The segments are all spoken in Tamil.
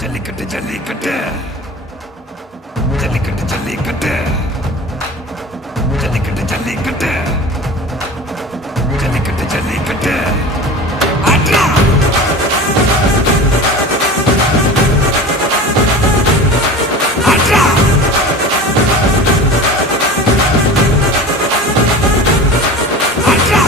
ஜல்லிக்கட்டு ஜல்லிக்கட்டு ஜல்லிக்கட்டு ஜல்லிக்கட்டு ஜல்லிக்கட்டு ஜல்லிக்கட்டு ஜல்லிக்கட்டு ஜல்லிக்கட்டு ஆட்ரா ஆட்ரா ஆட்ரா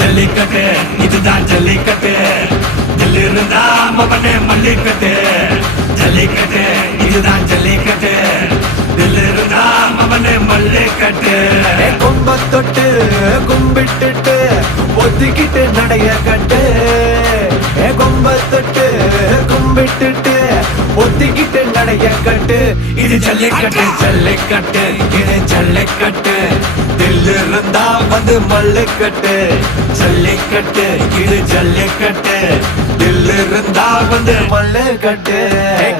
ஜல்லிக்கட்டு இதுதான் ஜல்லிக்கட்டு தில்லு இருந்தா மவனே மல்லிக்கட்டு ஜல்லிக்கட்டு இதுதான் ஜல்லிக்கட்டு தில்லு இருந்தா மவனே மல்லிக்கட்டு கொம்ப தொட்டு கும்பிட்டுட்டு ஒத்திக்கிட்டு நடைய கட்டு கொம்ப தொட்டு கும்பிட்டுட்டு ஒத்திக்கிட்டு நடைய கட்டு இது ஜல்லிக்கட்டு ஜல்லிக்கட்டு இது ஜல்லிக்கட்டு தில்லு இருந்தா வந்து மல்லுக்கட்டு ஜல்லிக்கட்டு இது ஜல்லிக்கட்டு தில்லு இருந்தா வந்து மல்லுக்கட்டு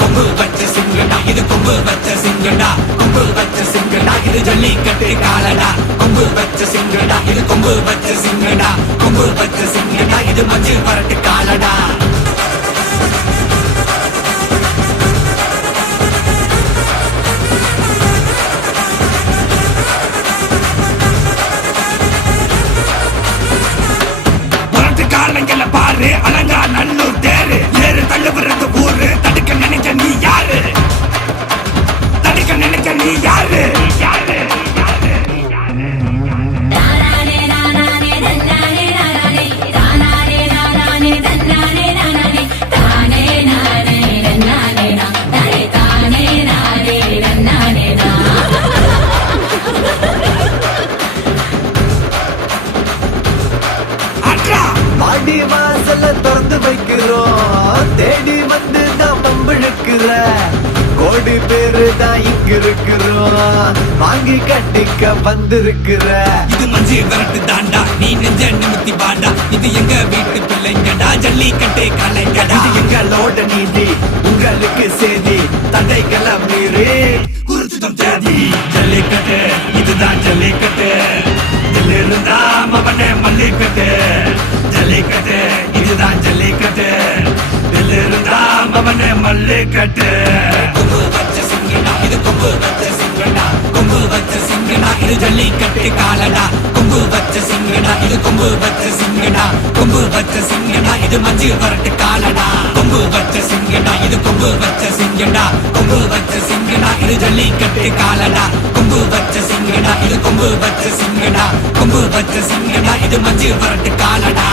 கொம்பு வச்ச சிங்கடா இது கொம்பு வச்ச சிங்கடா கொம்பு வச்ச சிங்கடா இது ஜல்லிக்கட்டு காலடா கொம்பு வச்ச சிங்கடா இது கொம்பு வச்ச சிங்கடா கொம்பு வச்ச சிங்கடா இது மஞ்சு வரட்டு காலடா காலங்கள பாரு அலங்கா நல்லூர் தேரு ஏறு தள்ளுவது ஊரு தடுக்க நினைக்க நீ யாரு தடுக்க நினைக்க நீ யாரு யாரு மாடி வாசல்ல திறந்து வைக்கிறோம் தேடி வந்து நாம் நம்பிழுக்கிற கோடி பேரு தான் இங்க இருக்கிறோம் வாங்கி கட்டிக்க வந்திருக்கிற இது மஞ்சு விரட்டு தாண்டா நீ நெஞ்ச நிமித்தி பாண்டா இது எங்க வீட்டு பிள்ளைங்கடா ஜல்லிக்கட்டு கலைங்கடா இது எங்களோட நீதி உங்களுக்கு செய்தி தடைகளை மீறி குறிச்சுதம் தேதி ஜல்லிக்கட்டு இதுதான் ஜல்லிக்கட்டு தில்லு இருந்தா மவனே மல்லிக்கட்டு ஜல்லிக்கட்டு இதுதான் ஜல்லிக்கட்டு தில்லு இருந்தா மவனே மல்லிக்கட்டு கொம்பு வச்ச சிங்கடா இது கொம்பு வச்ச சிங்கடா கொம்பு வச்ச சிங்கடா இது ஜல்லிக்கட்டு காலடா கொம்பு வச்ச சிங்கடா இது கொம்பு வச்ச சிங்கடா கொம்பு வச்ச சிங்கடா இது மஞ்சு வரட்டு காலடா கொம்பு வச்ச சிங்கடா இது கொம்பு வச்ச சிங்கடா கொம்பு வச்ச சிங்கடா இது ஜல்லிக்கட்டு காலடா கொம்பு வச்ச சிங்கடா இது கொம்பு வச்ச சிங்கடா கொம்பு வச்ச சிங்கடா இது மஞ்சு வரட்டு காலடா